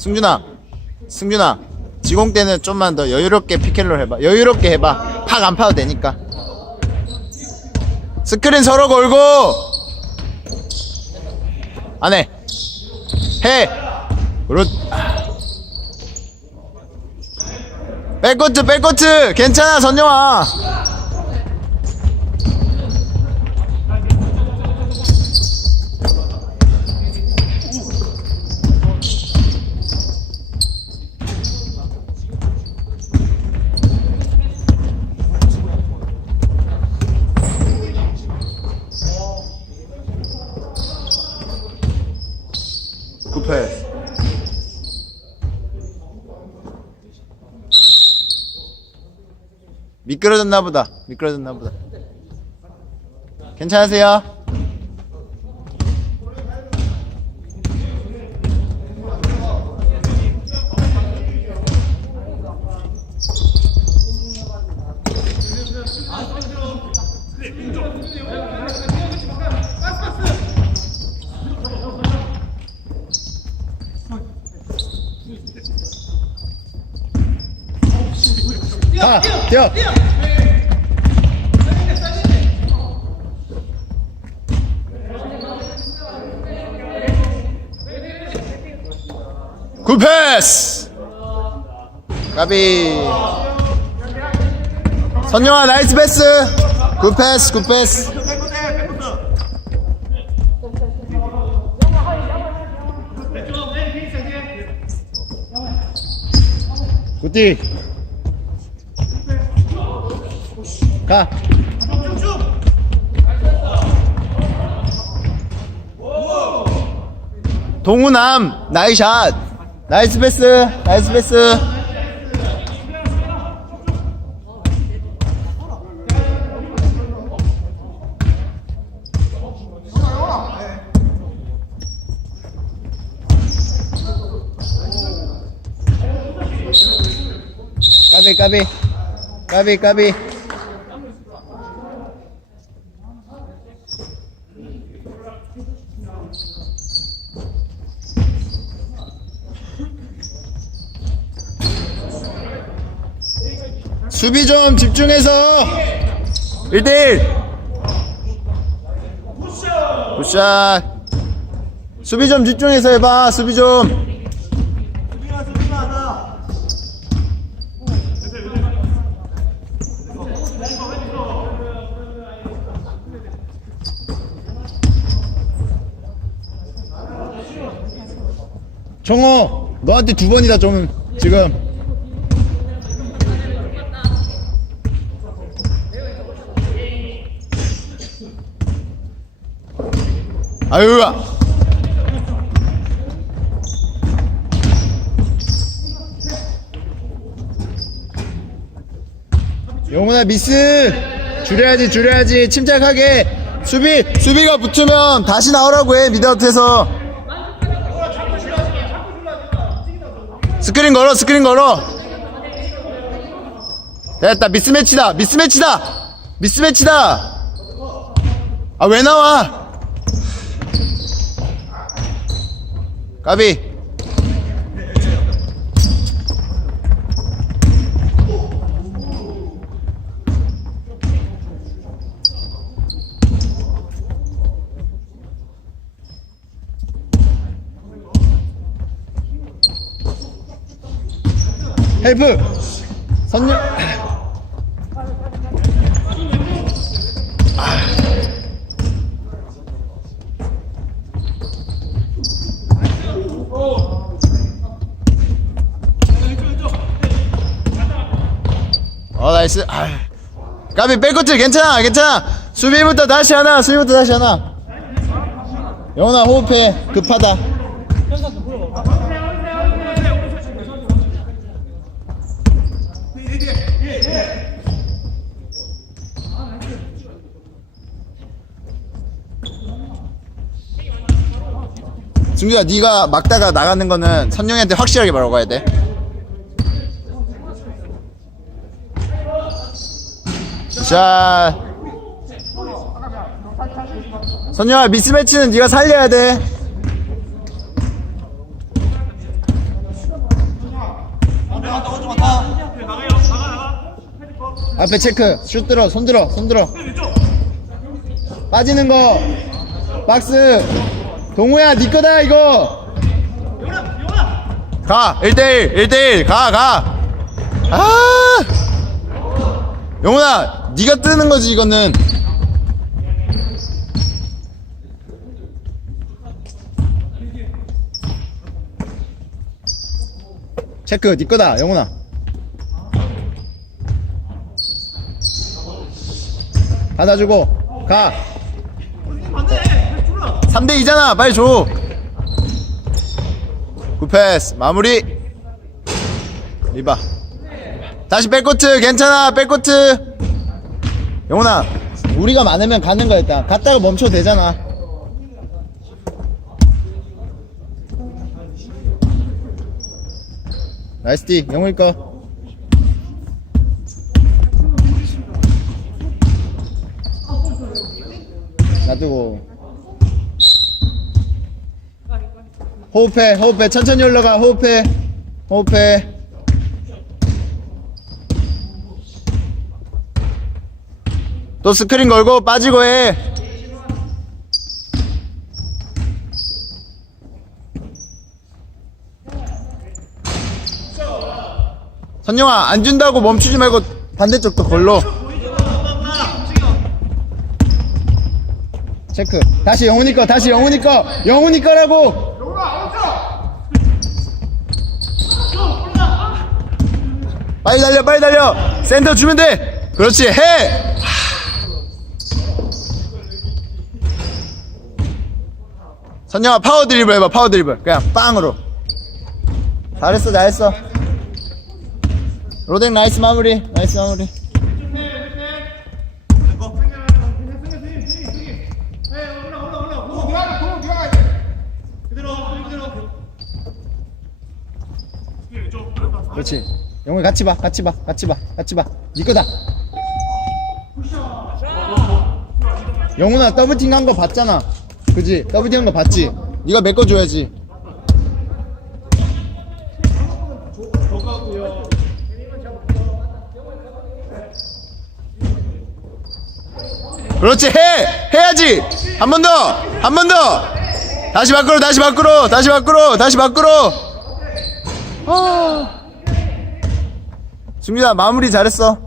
승준아 승준아 지공 때는 좀만 더 여유롭게 피켈롤 해봐. 여유롭게 해봐. 팍 안 파도 되니까. 스크린 서로 걸고! 안해. 해! 그렇 백코트 백코트! 괜찮아 선영아 미끄러졌나 보다 미끄러졌나 보다 괜찮으세요? 가 뛰어. 굿패스 까비. 선영아 나이스 패스. 굿패스 굿패스 굿디 가 동우남 나이샷. 나이스 패스 나이스 패스. 까비 까비. 까비 까비 수비 좀 집중해서. 1대1 굿샷. 수비 좀 집중해서 해봐 수비 좀. 정호 너한테 두 번이다 좀 지금 아유. 영훈아 미스. 줄여야지 줄여야지. 침착하게. 수비 수비가 붙으면 다시 나오라고 해 미드아웃에서. 스크린 걸어 스크린 걸어. 됐다 미스매치다 미스매치다. 미스매치다. 아 왜 나와 까비. 헬프! 선녀 나이스. 아 까비 백코트 괜찮아 괜찮아. 수비부터 다시 하나 수비부터 다시 하나. 영훈아 호흡해. 급하다. 승규야 네가 막다가 나가는 거는 선영이한테 확실하게 말하고 가야 돼 자. 선영아 미스매치는 네가 살려야 돼. 앞에 체크. 슛 들어 손 들어 손 들어. 빠지는 거. 박스. 동호야 니네 거다 이거. 가 1대1 1대1 가가. 아! 영훈아 니가 뜨는 거지 이거는. 체크 니 거다 영훈아. 받아주고 가. 3대 2잖아 빨리 줘. 굿패스 마무리. 리바. 다시 백코트 괜찮아 백코트 영훈아 우리가 많으면 가는 거야 일단. 갔다가 멈춰도 되잖아. 나이스 띠 영훈이 거. 놔두고. 호흡해 호흡해. 천천히 올라가 호흡해. 호흡해 또 스크린 걸고 빠지고 해. 선영아 안 준다고 멈추지 말고 반대쪽도 걸러. 체크. 다시 영훈이 거 다시 영훈이 거. 영훈이 거라고. 빨리 달려 빨리 달려. 센터 주면 돼. 그렇지 해 선영아 파워 드리블 해봐 파워 드리블. 그냥 빵으로. 잘했어 잘했어. 로댕 나이스 마무리 나이스 마무리. 그렇지. 영훈이 같이 봐 같이 봐 같이 봐 같이 봐니 거다. 영훈아 더블팅 한거 봤잖아 그지? 더블팅 한거 봤지? 네가 메꿔줘야지. 그렇지 해! 해야지! 한 번 더! 한 번 더! 다시 밖으로 다시 밖으로! 다시 밖으로! 다시 밖으로! 아. 승민아 마무리 잘했어.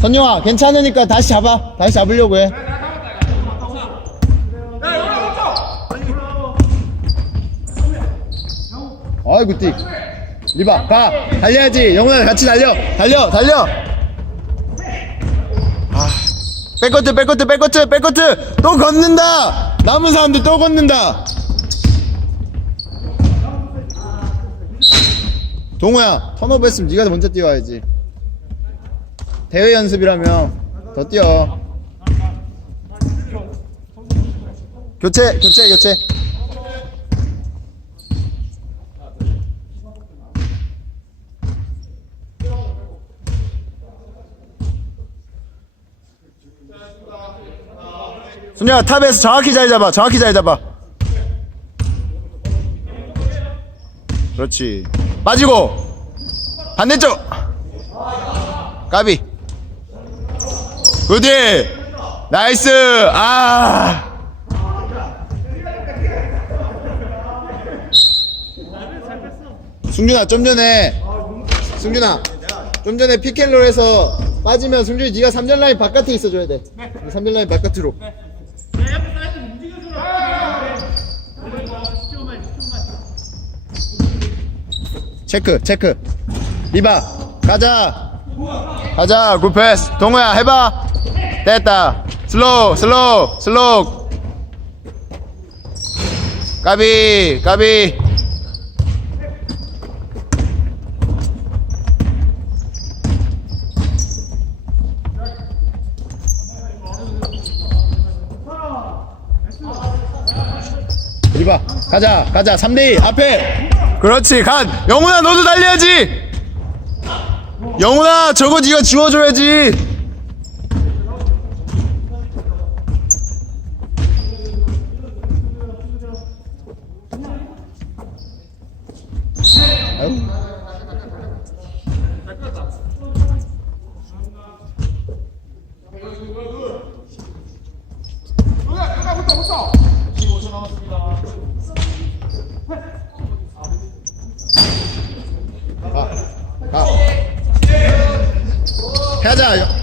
선영아 괜찮으니까 다시 잡아. 다시 잡으려고 해 아이고 띠 리바 가 달려야지. 영훈아 같이 달려. 달려 달려. 아 백커트 백커트 백커트 백커트. 또 걷는다. 남은 사람들 또 걷는다. 동호야 턴오버 했으면 네가 먼저 뛰어야지. 대회 연습이라면 더 뛰어. 교체 교체 교체 순영아 탑에서 정확히 자리 잡아 정확히 자리 잡아. 그렇지. 빠지고. 반대쪽. 까비. 굿디 나이스. 아. 승준아 좀 전에. 승준아 좀 전에 피켄롤에서 빠지면 승준이 네가 3점 라인 바깥에 있어줘야 돼. 3점 라인 바깥으로 체크 체크. 리바 가자. 가자 굿패스. 동호야 해봐. 됐다. 슬로우 슬로우 슬로우. 까비 까비. 리바 가자 가자. 3대2 앞에 그렇지 간 영훈아 너도 달려야지. 영훈아 저거 네가 지워줘야지. 야, 야, 붙어, 가. 가. 해자.